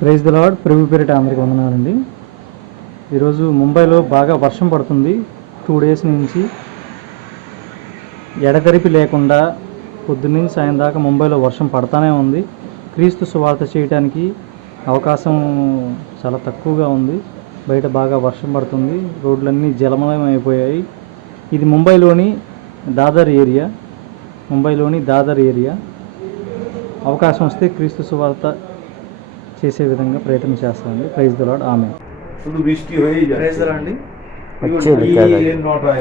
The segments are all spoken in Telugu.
ప్రైజ్ ద లాడ్ ప్రభు పేరిట అందరికి వందనాలండి. ఈరోజు ముంబైలో బాగా వర్షం పడుతుంది. టూ డేస్ నుంచి ఎడతెరిపి లేకుండా పొద్దున్నీ సాయం దాకా ముంబైలో వర్షం పడతానే ఉంది. క్రీస్తు సువార్త చేయడానికి అవకాశం చాలా తక్కువగా ఉంది. బయట బాగా వర్షం పడుతుంది. రోడ్లన్నీ జలమయం అయిపోయాయి ఇది ముంబైలోని దాదర్ ఏరియా. ముంబైలోని దాదర్ ఏరియా. అవకాశం వస్తే క్రీస్తు సువార్త చేసే విధంగా ప్రయత్నం చేస్తామండి. ప్రైజ్ దొలాడ్ ఆమె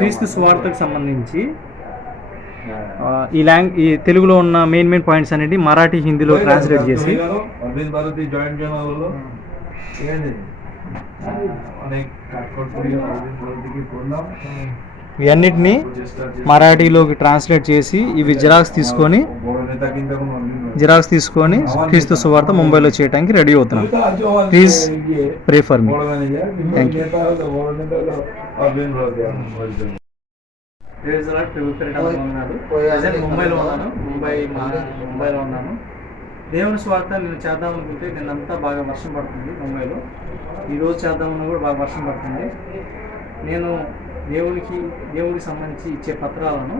క్రీస్తు స్వార్థకు సంబంధించి ఈ లాంగ్ ఈ తెలుగులో ఉన్న మెయిన్ మెయిన్ పాయింట్స్ అనేది మరాఠీ హిందీలో ట్రాన్స్లేట్ చేసి? ఇవన్నిటిని మరాఠీలోకి ట్రాన్స్లేట్ చేసి ఇవి జిరాక్స్ తీసుకొని జిరాక్స్ తీసుకొని క్రీస్తు సువార్త ముంబైలో చేయడానికి రెడీ అవుతున్నాను please pray for me thank you ముంబైలో ఉన్నాను. ముంబై ముంబైలో ఉన్నాను. దేవుని స్వార్థ నేను చేద్దాం అనుకుంటే నిన్నంతా బాగా వర్షం పడుతుంది ముంబైలో. ఈరోజు చేద్దామన్నా కూడా బాగా వర్షం పడుతుంది. నేను దేవునికి దేవుడికి సంబంధించి ఇచ్చే పత్రాలను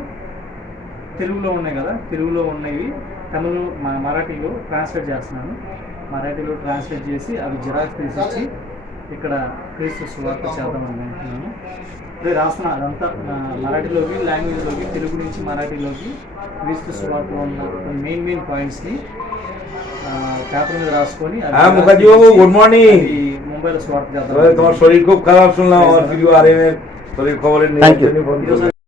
తెలుగులో ఉన్నాయి కదా తెలుగులో ఉన్నవి తమిళ మరాఠీలో ట్రాన్స్లేట్ చేస్తున్నాను. మరాఠీలో ట్రాన్స్లేట్ చేసి అవి జిరాక్స్ తీసి ఇక్కడ క్రీస్తు సువార్త చేద్దామని అనుకుంటున్నాను. అదే రాస్తున్నా అదంతా మరాఠీలోకి లాంగ్వేజ్లోకి తెలుగు నుంచి మరాఠీలోకి క్రీస్తు సువార్త ఉన్న మెయిన్ మెయిన్ పాయింట్స్ని పేపర్ మీద రాసుకొని గుడ్ మార్నింగ్. ముంబైలో సువార్త చేద్దాం